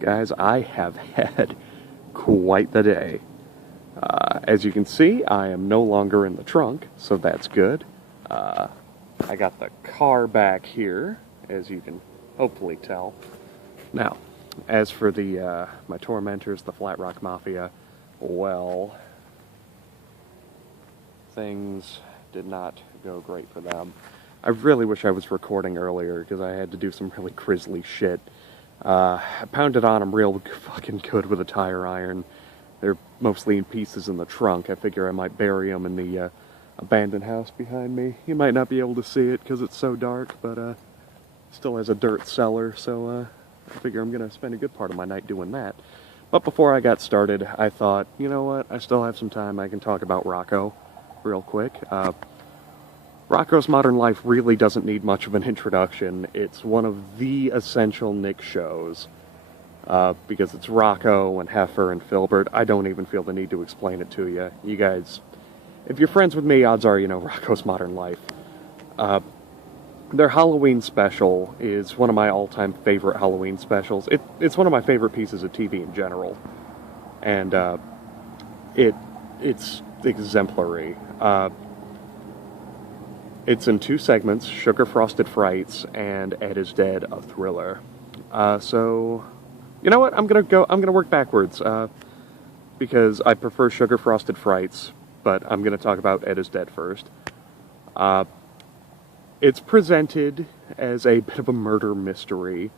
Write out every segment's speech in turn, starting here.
guys, I have had quite the day. As you can see, I am no longer in the trunk, so that's good. I got the car back here, as you can hopefully tell. Now, as for the my tormentors, the Flat Rock Mafia, well, things did not go great for them. I really wish I was recording earlier, because I had to do some really grisly shit. I pounded on them real fucking good with a tire iron. They're mostly in pieces in the trunk. I figure I might bury them in the abandoned house behind me. You might not be able to see it because it's so dark, but still has a dirt cellar, so I figure I'm going to spend a good part of my night doing that. But before I got started, I thought, you know what, I still have some time. I can talk about Rocko real quick. Rocko's Modern Life really doesn't need much of an introduction. It's one of the essential Nick shows. Because it's Rocko and Heifer and Filbert. I don't even feel the need to explain it to you. You guys, if you're friends with me, odds are you know Rocko's Modern Life. Their Halloween special is one of my all-time favorite Halloween specials. It's one of my favorite pieces of TV in general. And it's exemplary. It's in two segments, Sugar Frosted Frights and Ed is Dead, a Thriller. So, you know what? I'm gonna work backwards, because I prefer Sugar Frosted Frights, but I'm gonna talk about Ed is Dead first. It's presented as a bit of a murder mystery.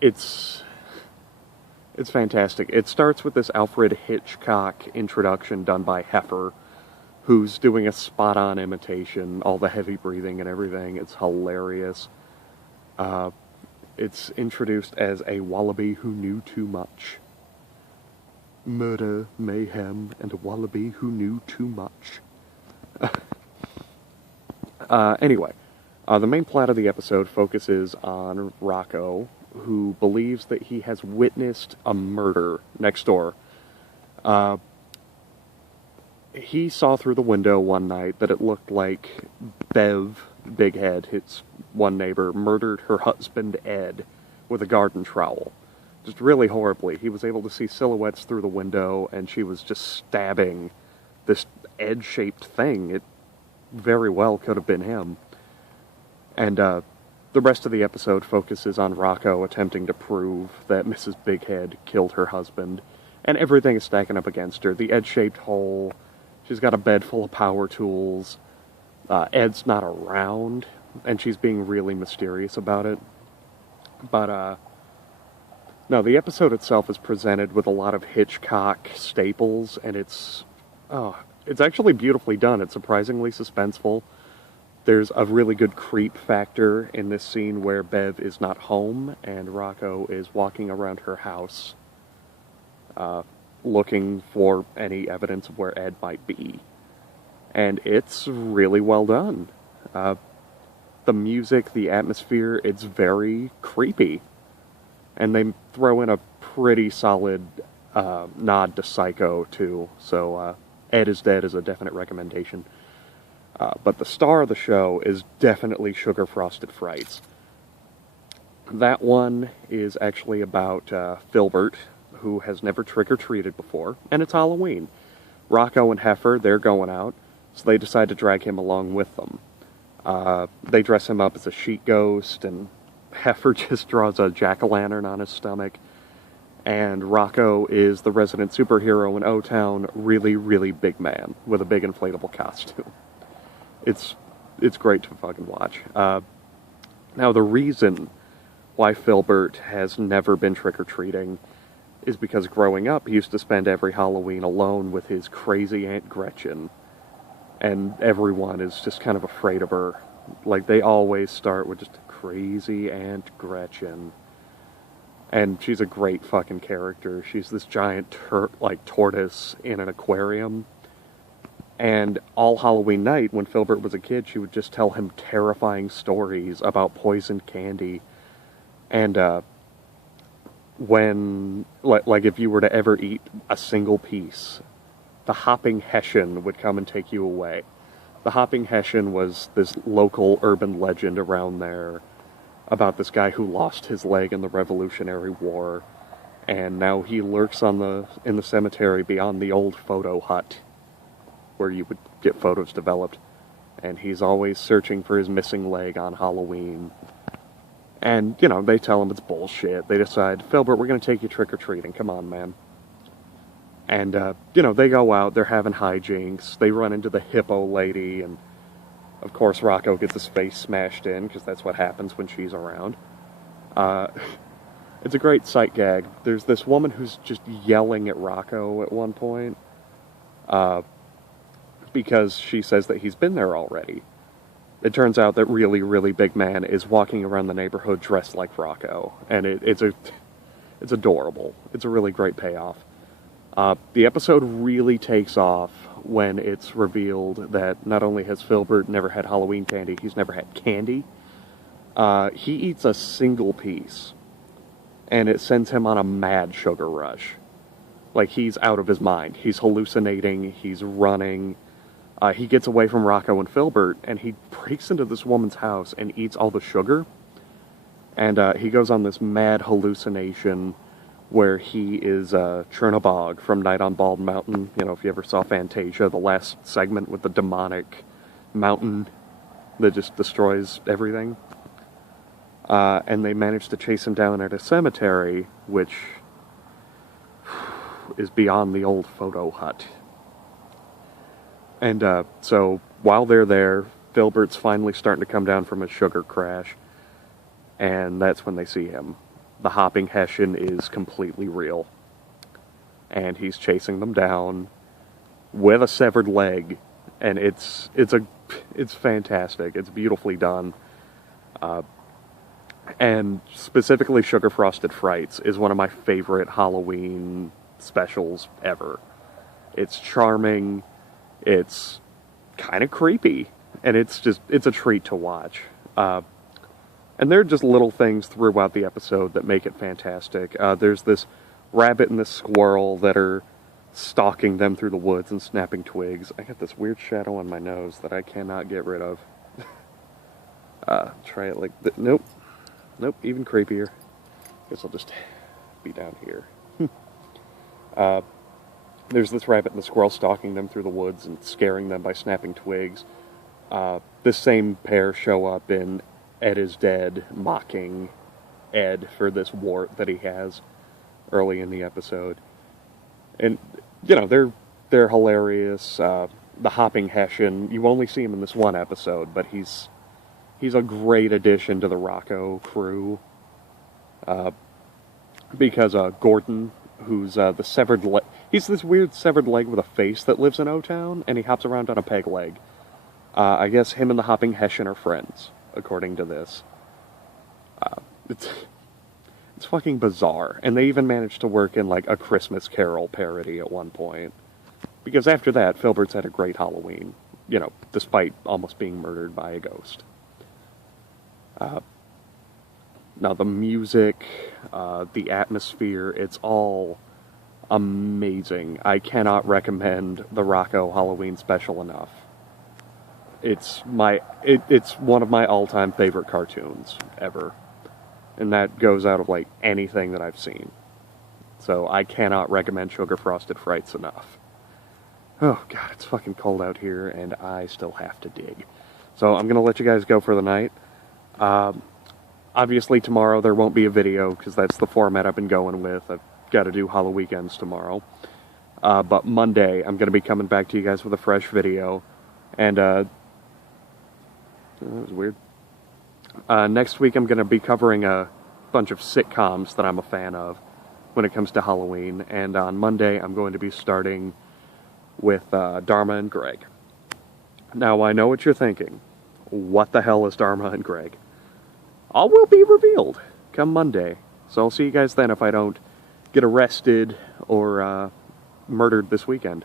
It's fantastic. It starts with this Alfred Hitchcock introduction done by Heifer, who's doing a spot-on imitation, all the heavy breathing and everything. It's hilarious. It's introduced as a wallaby who knew too much. Murder, mayhem, and a wallaby who knew too much. Anyway, the main plot of the episode focuses on Rocko, who believes that he has witnessed a murder next door. He saw through the window one night that it looked like Bev, Big Head, his one neighbor, murdered her husband Ed with a garden trowel. Just really horribly. He was able to see silhouettes through the window, and she was just stabbing this Ed-shaped thing. It very well could have been him. And the rest of the episode focuses on Rocko attempting to prove that Mrs. Big Head killed her husband, and everything is stacking up against her. The Ed-shaped hole, she's got a bed full of power tools, Ed's not around, and she's being really mysterious about it. But, no, the episode itself is presented with a lot of Hitchcock staples, and it's actually beautifully done. It's surprisingly suspenseful. There's a really good creep factor in this scene where Bev is not home, and Rocko is walking around her house, looking for any evidence of where Ed might be. And it's really well done. The music, the atmosphere, it's very creepy. And they throw in a pretty solid nod to Psycho, too. So Ed is Dead is a definite recommendation. But the star of the show is definitely Sugar Frosted Frights. That one is actually about Filbert, who has never trick-or-treated before, and it's Halloween. Rocko and Heifer, they're going out, so they decide to drag him along with them. They dress him up as a sheet ghost, and Heifer just draws a jack-o'-lantern on his stomach, and Rocko is the resident superhero in O-Town, really, really big man, with a big inflatable costume. It's great to fucking watch. Now, the reason why Filbert has never been trick-or-treating is because growing up, he used to spend every Halloween alone with his crazy Aunt Gretchen. And everyone is just kind of afraid of her. Like, they always start with just crazy Aunt Gretchen. And she's a great fucking character. She's this giant, tortoise in an aquarium. And all Halloween night, when Filbert was a kid, she would just tell him terrifying stories about poisoned candy. And, if you were to ever eat a single piece, the Hopping Hessian would come and take you away. The Hopping Hessian was this local urban legend around there. about this guy who lost his leg in the Revolutionary War, and now he lurks in the cemetery beyond the old photo hut, where you would get photos developed, and he's always searching for his missing leg on Halloween. And, you know, they tell him it's bullshit. They decide, Filbert, we're going to take you trick-or-treating. Come on, man. And, you know, they go out, they're having hijinks, they run into the hippo lady, and, of course, Rocko gets his face smashed in, because that's what happens when she's around. It's a great sight gag. There's this woman who's just yelling at Rocko at one point, because she says that he's been there already. It turns out that really, really big man is walking around the neighborhood dressed like Rocko, and it's adorable. It's a really great payoff. The episode really takes off when it's revealed that not only has Filbert never had Halloween candy, he's never had candy. He eats a single piece, and it sends him on a mad sugar rush. Like, he's out of his mind. He's hallucinating, he's running. He gets away from Rocko and Filbert, and he breaks into this woman's house and eats all the sugar. And he goes on this mad hallucination where he is Chernabog from Night on Bald Mountain. You know, if you ever saw Fantasia, the last segment with the demonic mountain that just destroys everything. And they manage to chase him down at a cemetery, which is beyond the old photo hut. And so while they're there, Filbert's finally starting to come down from his sugar crash, and that's when they see him. The hopping Hessian is completely real, and he's chasing them down with a severed leg, and it's fantastic. It's beautifully done, and specifically Sugar Frosted Frights is one of my favorite Halloween specials ever. It's charming, it's kind of creepy, and it's a treat to watch. And there are just little things throughout the episode that make it fantastic. There's this rabbit and this squirrel that are stalking them through the woods and snapping twigs. I got this weird shadow on my nose that I cannot get rid of. Try it like this. Nope, even creepier. Guess I'll just be down here. There's this rabbit and the squirrel stalking them through the woods and scaring them by snapping twigs. This same pair show up in Ed is Dead, mocking Ed for this wart that he has early in the episode. And, you know, they're hilarious. The hopping Hessian, you only see him in this one episode, but he's a great addition to the Rocko crew. Because Gordon, who's the severed leg, he's this weird severed leg with a face that lives in O-Town, and he hops around on a peg leg. I guess him and the hopping Hessian are friends, according to this. It's fucking bizarre. And they even managed to work in, like, a Christmas Carol parody at one point. Because after that, Filbert's had a great Halloween. You know, despite almost being murdered by a ghost. Now, the music, the atmosphere, it's all amazing. I cannot recommend the Rocko Halloween special enough. It's one of my all-time favorite cartoons ever. And that goes out of, like, anything that I've seen. So I cannot recommend Sugar Frosted Frights enough. Oh, God, it's fucking cold out here, and I still have to dig. So I'm going to let you guys go for the night. Obviously, tomorrow there won't be a video, because that's the format I've been going with. I've got to do Hollow Weekends tomorrow. But Monday, I'm going to be coming back to you guys with a fresh video. And, that was weird. Next week, I'm going to be covering a bunch of sitcoms that I'm a fan of when it comes to Halloween. And on Monday, I'm going to be starting with Dharma and Greg. Now, I know what you're thinking. What the hell is Dharma and Greg? All will be revealed come Monday. So I'll see you guys then if I don't get arrested or murdered this weekend.